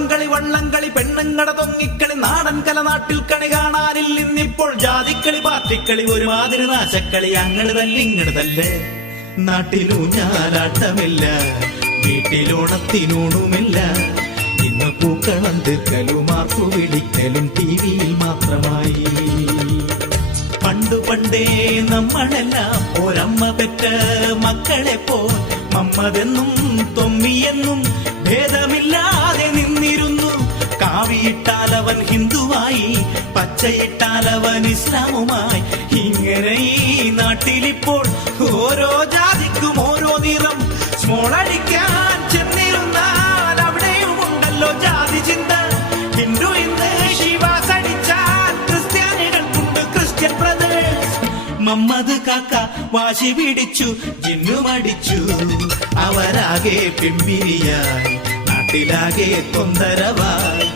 ഓണംകളി വള്ളംകളി പെണ്ണുങ്ങട തൊങ്ങിക്കളി നാടൻ കല നാട്ടിൽ കണി കാണാനില്ല ഇന്നിപ്പോൾ ജാതിക്കളി പാർട്ടിക്കളി ഒരുമാതിരി നാശക്കളി അങ്ങട് തല്ലി ഇങ്ങട് തല്ലേ നാട്ടിലൂഞ്ഞാലാട്ടമില്ല വീട്ടിലോണത്തിനൂണുമില്ല ഇന്ന് പൂക്കളം തീർക്കലും ആർപ്പു വിളിക്കലും ടിവിയിൽ മാത്രമായി പണ്ടു പണ്ടേ നമ്മളെല്ലാം ഒരമ്മ പെറ്റ മക്കളെ പോൽ മമ്മതെന്നും തൊമ്മിയെന്നും ഭേദമില്ലാതെ നിന്നിരുന്നു കാവിയിട്ടാൽ അവൻ ഹിന്ദുവായി പച്ചയിട്ടാൽ അവൻ ഇസ്ലാമുമായി ഇങ്ങനെ ഈ നാട്ടിലിപ്പോൾ ഓരോ ജാതിക്കും ഓരോ നിറം സ്മോളടിക്കാൻ ചെന്നിരുന്നാൽ അവിടെയും ഉണ്ടല്ലോ ജാതി ചിന്ത ഹിന്ദു ഇന്ന് ശിവാസ് അടിച്ചാൽ ക്രിസ്ത്യാനികൾക്കുണ്ട് ക്രിസ്ത്യൻ ബ്രദേഴ്സ് മമ്മദ് കാക്ക വാശി പിടിച്ചു ജിന്നുമടിച്ചു അവരാകെ പിമ്പിരിയായി നാട്ടിലാകെ തൊന്തരവായി